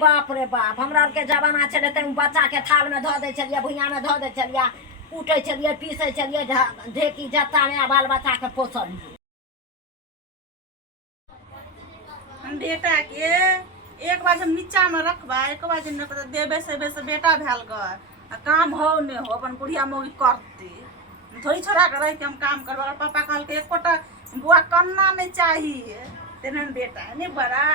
बाप रे बाप हमरा के जमाना छले त बच्चा के थाल में धो दे छलिए भुइया में धो दे छलिए कूटे छलिए पीसे छलिए ढेकी जत्ता में बाल बच्चा के पोसल हम बेटा के एक बार हम नीचा में रखबा एक बार देवे से बेटा भेल गर काम हो ने हो अपन बुढ़िया मौगी करते थोड़ी छोड़ा के रह के हम काम करबा पापा कहल के एकोटा बुआ करना नहीं चाहिए तेन बेटा नहीं बड़ा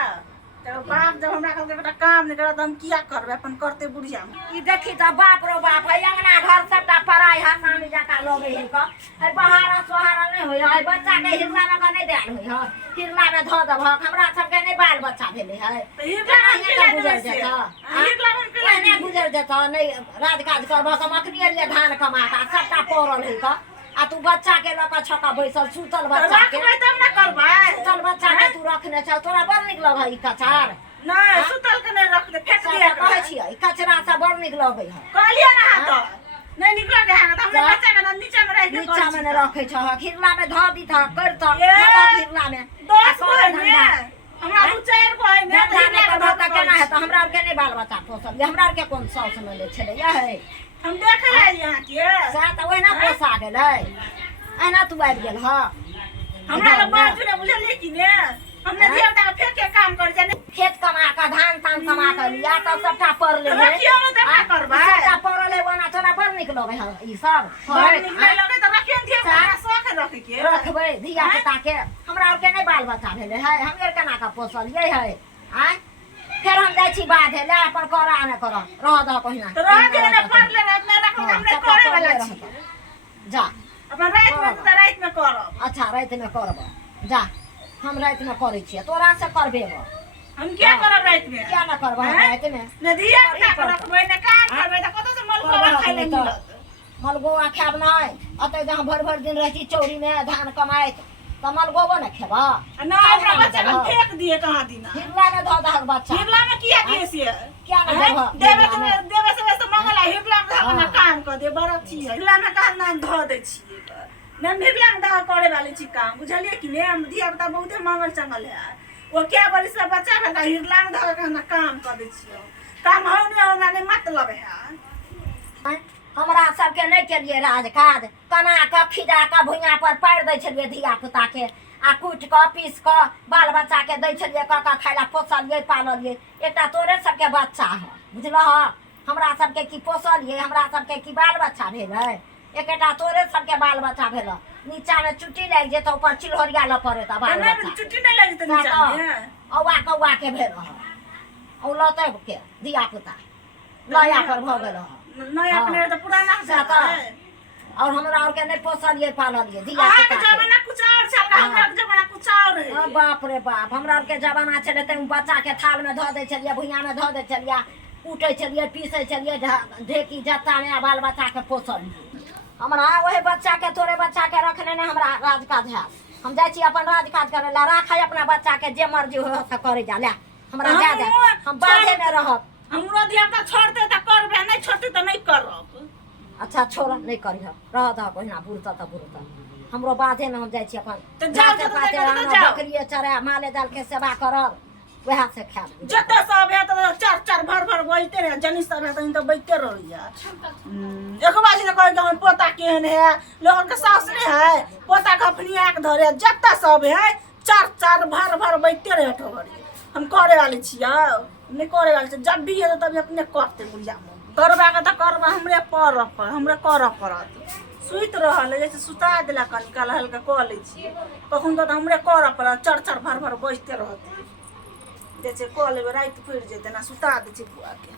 तो बाप जब हमरा कहल बेटा काम नहीं करत हम किया करबे अपन करते बुढ़िया में ई देखी त बाप रो बाप है अंगना घर सबटा पराई हसामी जका लगे है क है बहारा सोहारा नहीं होय है बच्चा के हिरला में का नहीं देल होय है हिरला में धो दब हमरा सब के नहीं बाल बच्चा भेले है तो हिरला में गुजर जता हिरला में नहीं गुजर जता नहीं राजकाज करबा हम अखनी लिए धान कमाता सबटा पड़ल है क आ तू बच्चा के लका छका बैसल सुतल बच्चा के तब ना करबा सुतल बच्चा के तू रखने छ तोरा बड़ निक लग है ई कचार नहीं सुतल के नहीं रख दे फेंक दिया कहै छियै ई कचरा सब बड़ निक लगे है कहलिए ना तो नहीं निकल गया है तो हमने बच्चा के नीचे में रख के नीचा में रखे छ खिरला में धो दी था कर तो खिरला में 10 गो में हमरा दू चार गो है मैं जाने के धोता केना है तो हमरा के नहीं बाल बच्चा पोसल हमरा के कोन सौस में ले छले या है हम देखे यहाँ के सा त ओहिना पोसा गेलै एना तू आबि गेल ह हमरा बात ने बुझलिए कि ने हमने देवता के फेंक के काम कर जाने खेत कमा का धान तान कमा कर लिया तब सबटा पर ले रखियो न देखा करबा सबटा पर ले बना थोड़ा बड़ निक लगे है ई सब बड़ निकले लगे तो रखियो थे हमरा शौक रख के रखबै धिया पुता के हमरा के नहीं बाल बच्चा भेले है हम केना का पोसलिए है आ फिर हम जाई छी बाधे ले अपन करा न कर रह द कहिना तो रह दे ना पढ़ ले ना रख हमने करे वाला छी जा अपन रात में करब अच्छा रात में करब जा हम रात में करे छी तोरा से करबे हम क्या करब रात में क्या ना करब रात में नदिया का रखबै न काम करबै त कत से मलगोवा खाइ ले मिलत मलगोवा खाब नहीं अतै जहां भर भर दिन रहती चौरी में धान कमाइत त मलगोवा न खेबा ना हमरा बच्चा के फेंक दिए कहां दिना हिरला में धो दहक बच्चा हिरला में किया दिए से क्या ना देवे से मंगला हिरला में धक ना काम कर दे बड़ा छी हिरला में कहां ना धो दे छी न हिरला में धक करे वाली छी काम बुझलिए कि ने हम दिया बता बहुते मंगल चंगल है वो क्या बोली सब बच्चा का हिरला में धक ना काम कर दे छी काम हो ने हमरा ने मतलब है हमरा सबके नहीं केलिए राजकाज कना के खिजा के भुइया पर पार दै छलिए धिया पुता के आ कूट के पीस के बाल बच्चा के दै छलिए काका खाइला पोसलिए पाललिए एकटा तोरे सबके बच्चा है बुझलह हमरा सबके की पोसलिए हमरा सबके की बाल बच्चा भेलै एकटा तोरे सबके बाल बच्चा भेल नीचा में चुट्टी लाग जेत ऊपर चिल्हरिया ल पड़े त बाल बच्चा चुट्टी नहीं लगी त नीचा में औवा कौवा के भेल औ लतै के धिया पुता नया पर भ गेल नया अपने तो पुराना है और हमरा और के नहीं पोसलिए पाललिए धिया आहा पुता के जमाना कुछ और चल रहा हमरा के जमाना कुछ और है बाप रे बाप हमरा और के जमाना छले त बच्चा के थाल में धो दे छलिए भुइया में धो दे छलिए कूटे छलिए पीसे छलिए ढेकी जत्ता में बाल बच्चा के पोसलिए हमरा वही बच्चा के तोरे बच्चा के रखने ने हमरा राजकाज है हम जाई छी अपन राजकाज करे ला राखै अपना बच्चा के जे मर्जी हो से करे जा ले हमरा जा दे हम बाधे में रहब हमरो दियाता छोड़ दे त करबे नहीं छोड़ते त नहीं करब अच्छा छोड़ नहीं करी रह द कहिना बुरता त बुरता हमरो बाधे में हम जाई छी अपन तो जाओ जाते पाते रहना बकरिए चरा माले दाल के सेवा करब वह से खाब जत सब है तो चार चार भर भर बोलते रहे जनी सब है तो बैठते रहिया एक बार से कह के पोता केहन है लोगन के सास नहीं है पोता के अपनी आंख धरे जत सब है चार चार भर भर बैठते रहे ठोरी हम करे वाले छिया नहीं करे वाले छी जब भी है तब अपने करते बुढ़िया करबा के त करबा हमरे पर हमरे कर पड़त सुइत रहल जैसे सुता दिला कनी काल हल्का क ले छी कखन तो हमरे कर पड़त चार चार भर भर बैठते रहते जैसे क लेबे रात फिर जेते ना सुता दे छी बुआ के